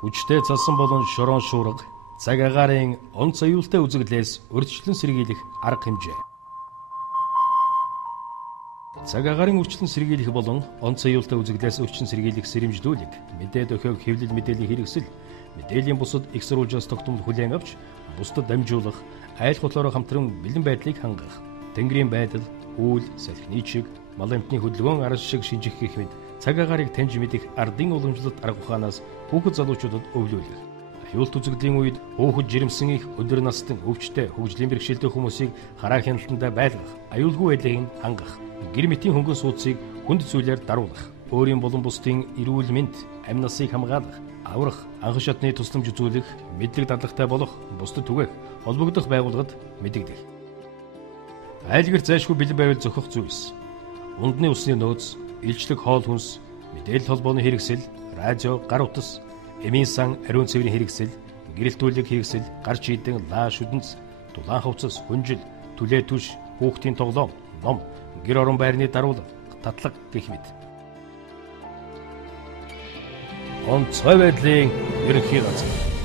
Хүчтэй цасан болон шорон шуурга, цаг агаарын онц аюултай үзэгдлээс урьдчилан сэргийлэх арга хэмжээ. Цаг агаарын урьдчилан сэргийлэх болон онц аюултай үзэгдлээс урьдчилан сэргийлэх сэрэмжлүүлэг, мэдээ дохиог хэвлэл мэдээллийн хэрэгсэл, мэдээллийн бусад их сурвалжаас тогтмол хүлээн авч, бусдад дамжуулах, айл хутлаараа хамтран бэлэн байдлыг хангах, тэнгэрийн байдал, үйл, салхины чиг, мал амтны хөдөлгөөн арал шиг шинжих гэх мэт цаг агаарыг таньж мэдэх ардын уламжлалт арга ухаанаас хүүхэд залуучуудад өвлүүлэх. Аюулт үзэгдлийн үед хүүхэд жирэмсэн их өндөр настан өвчтэй хөгжлийн бэрхшээлтэй хүмүүсийг хараа хяналтандаа байлгах, аюулгүй байдлыг хангах, гэр мэтийн хөнгөн суудсыг хүнд зүйлээр даруулах, өөрийн болон бусдын эрүүл мэнд, амь насыг хамгаалах, аврах, анхан шатны тусламж үзүүлэх, мэдлэг дадлагтай болох, бусдад түгээх, холбогдох байгууллагад мэдэгдэх. Айлгэр зайшгүй бэлэн байвал зохих зүйлс. Ундны усны нөөц, илчлэг хоол хүнс, мэдээлэл холбооны хэрэгсэл, радио, гар утас, эмийн сан, ариун цэврийн хэрэгсэл, гэрэлтүүлэг хэрэгсэл, гар чийдэн, лааш үдэнц, дулаан хувцас, хүнжил, түлээ түш, хүүхдийн тоглоом, ном, гэр орон байрны даруулга, татлаг гэх мэт. Онцгой байдлын ерөнхий газар.